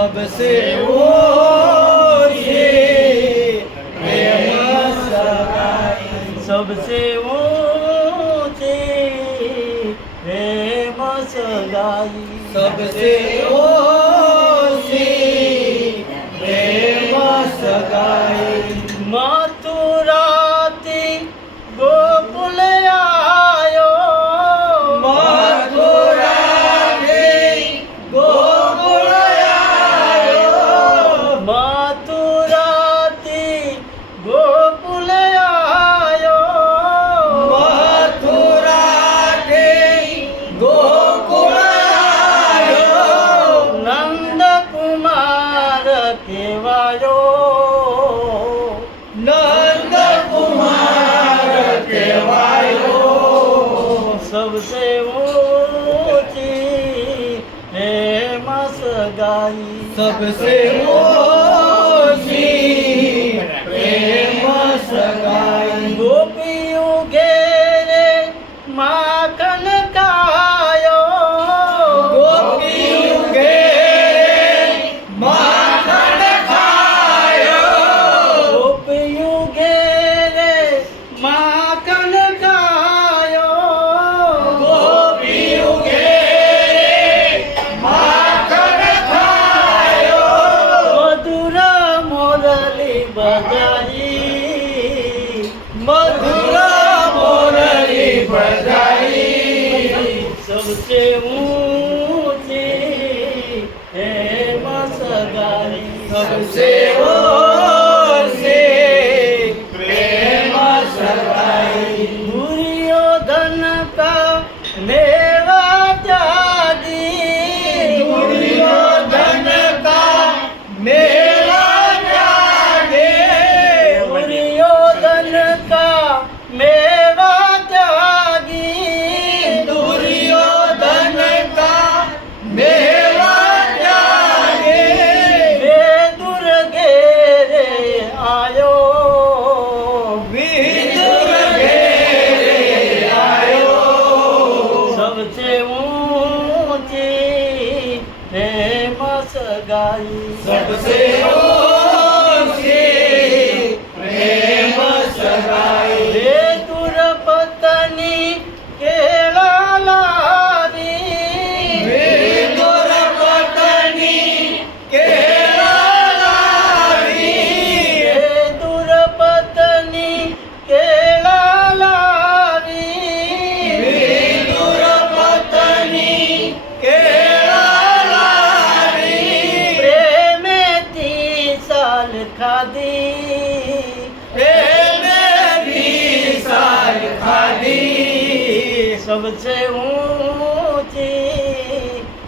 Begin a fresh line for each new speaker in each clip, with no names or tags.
सबसे वो ये प्रेम सगाई
सबसे वो ते प्रेम सगाई
सबसे वो से प्रेम सगाई
माँ ऊंची है मसगाई
सबसे ऊंची है मसगाई
ને प्यारी सबसे
ओम से प्रेम सहाय
सबसे ऊंची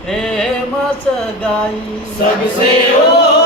हे मस गाई
सबसे ऊंची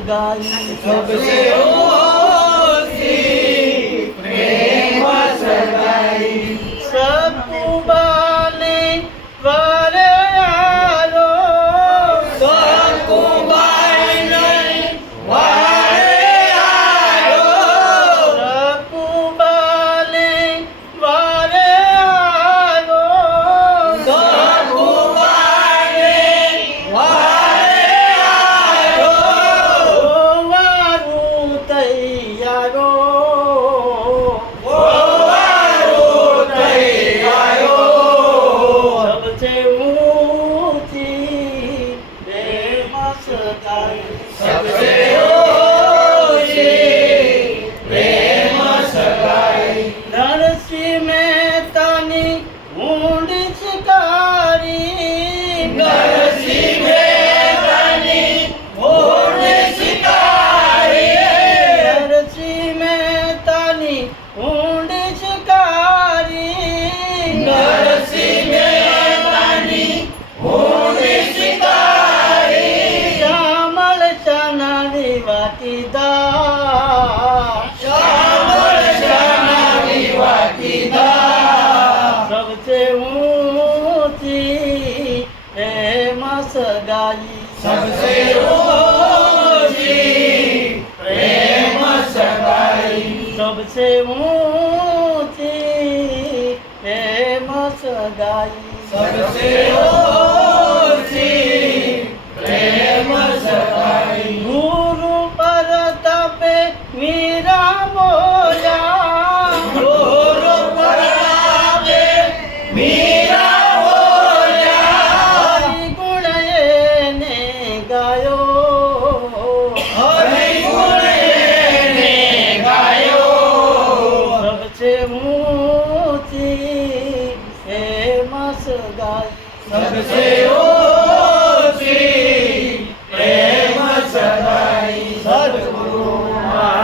Barangay. Sabi
sa'yo,
सबसे
ओछे प्रेम सगाई
नरसी में तानी ऊंड शिकारी છે ઊંચી પ્રેમ સગાઈ ऊंची है मस गाय सबसे
ओ